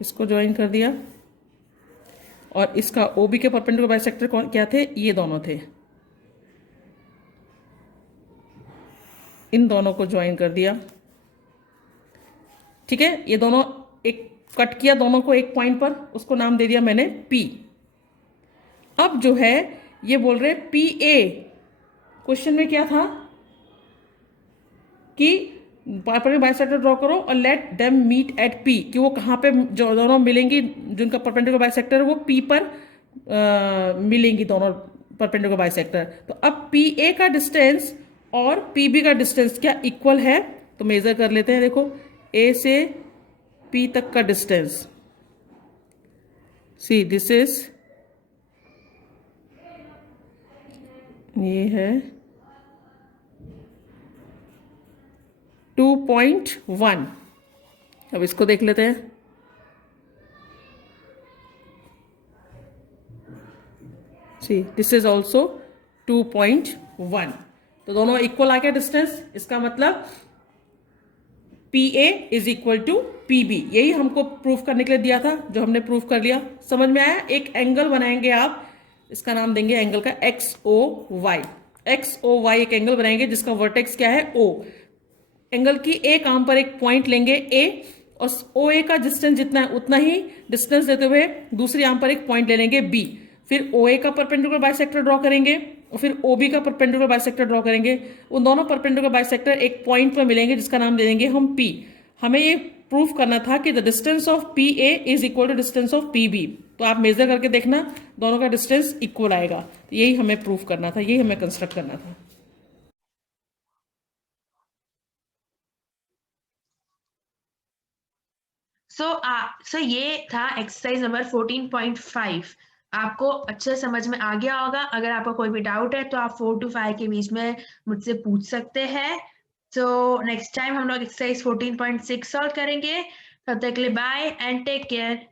इसको ज्वाइन कर दिया, और इसका ओ बी के परपेंडिकुलर बाइसेक्टर क्या थे, ये दोनों थे, इन दोनों को ज्वाइन कर दिया, ठीक है। ये दोनों एक कट किया दोनों को एक पॉइंट पर, उसको नाम दे दिया मैंने P। अब जो है ये बोल रहे पी ए, क्वेश्चन में क्या था कि परपेंडिकुलर बाइसेक्टर ड्रॉ करो और let them meet at P, कि वो कहाँ पे जो दोनों मिलेंगी, जिनका परपेंडिकुलर बाइसेक्टर है वो P पर मिलेंगी दोनों परपेंडिकुलर बाइसेक्टर। तो अब पी ए का डिस्टेंस और पी बी का डिस्टेंस क्या इक्वल है, तो मेजर कर लेते हैं। देखो ए से पी तक का डिस्टेंस, सी दिस इज, ये है 2.1। अब इसको देख लेते हैं। See this is also 2.1। तो दोनों इक्वल आ गया डिस्टेंस। इसका मतलब P A is equal to P B. यही हमको प्रूफ करने के लिए दिया था, जो हमने प्रूफ कर लिया। समझ में आया? एक एंगल बनाएंगे आप, इसका नाम देंगे एंगल का X O Y. X O Y एक एंगल बनाएंगे जिसका वर्टेक्स क्या है, ओ। एंगल की एक आर्म पर एक पॉइंट लेंगे ए, और ओ ए का डिस्टेंस जितना है उतना ही डिस्टेंस देते हुए दूसरी आर्म पर एक पॉइंट ले लेंगे बी। फिर ओ ए का परपेंडिकुलर बाइसेक्टर ड्रॉ करेंगे और फिर ओ बी का परपेंडिकुलर बाइसेक्टर ड्रॉ करेंगे। उन दोनों परपेंडिकुलर बाइसेक्टर एक पॉइंट पर मिलेंगे जिसका नाम दे देंगे हम पी। हमें ये प्रूफ करना था कि the distance of P A is equal to distance of P B. तो आप मेजर करके देखना, दोनों का डिस्टेंस इक्वल आएगा। तो यही हमें प्रूफ करना था, यही हमें कंस्ट्रक्ट करना था। सो ये था एक्सरसाइज नंबर 14.5। आपको अच्छे समझ में आ गया होगा। अगर आपका कोई भी डाउट है तो आप 4 to 5 के बीच में मुझसे पूछ सकते हैं। सो नेक्स्ट टाइम हम लोग एक्सरसाइज 14.6 सॉल्व करेंगे। तब तक के लिए बाय एंड टेक केयर।